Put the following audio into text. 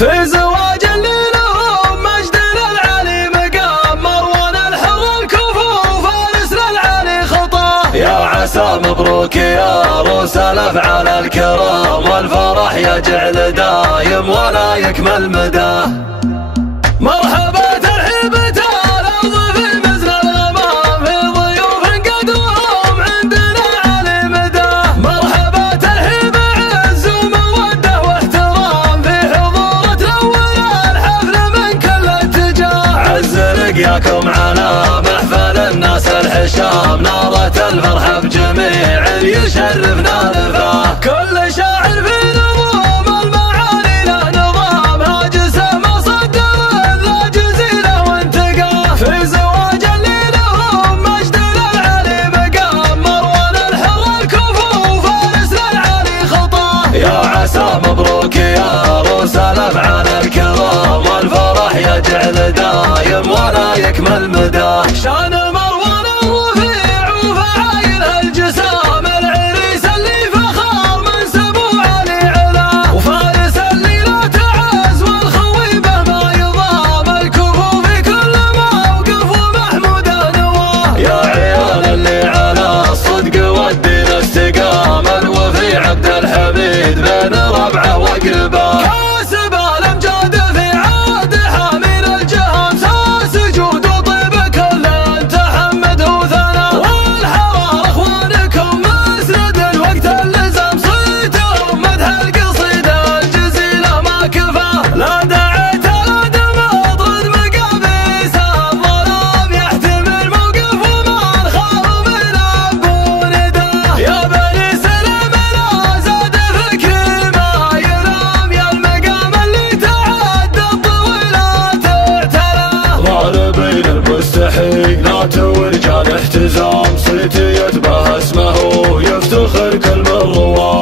في زواج اللي لهم مجد للعلي مقام، مروان الحر الكفو فارس للعلي خطاه. يا عسى مبروك يا عروس الافعال الكرام، والفرح يجعل دايم ولا يكمل مداه. مرحبا ترحيبة الأرض في مزن الغمام، في ضيوف قدرهم عندنا علي مداه. مرحبا ترحيب عز ومودة واحترام، في حضور تنور الحفل من كل اتجاه. عز لقياكم على محفل الناس الحشام، نارة الفرحة بجميع يشرفنا لفاه. كل شاعر في نظام المعاني له نظام، هاجسه ما صدر الا جزيله وانتقاه. في زواج اللي لهم مجد للعلي مقام، مروان الحر الكفو فارس للعلي خطاه. يا عسى مبروك يا عروس الافعال الكرام، والفرح يجعل دايم ولا يكمل مداه. شان مروان الرفيع وفعايل الجسام، العريس اللي فخر منسبه علي علاه. وفارس اللي لا تعز والخويبه ما يضام، الكفو في كل موقف ومحموده نواه. يا عيال اللي على الصدق والدين استقام، الوفي عبد الحميد بين ربعه وقرباه. كاسب الامجاد في عهد حامل الجهام، سجود وطيب كل تحمد وثنى. والحوار اخوانكم مسند الوقت اللزم، صيتهم مدح القصيده الجزيله ما كفاه. لا دعيت لا دمطرد مقابيس الظلام، يحتمل موقف ومن خاف من ابو نداه. يا بني سلام لا زاد فكري ما ينام، يا المقام اللي تعدى الطويلات اعتلاه. ضاربين المستحيلات ورجال احتزام، صيتي يتبه اسمه يفتخر كل من رواه.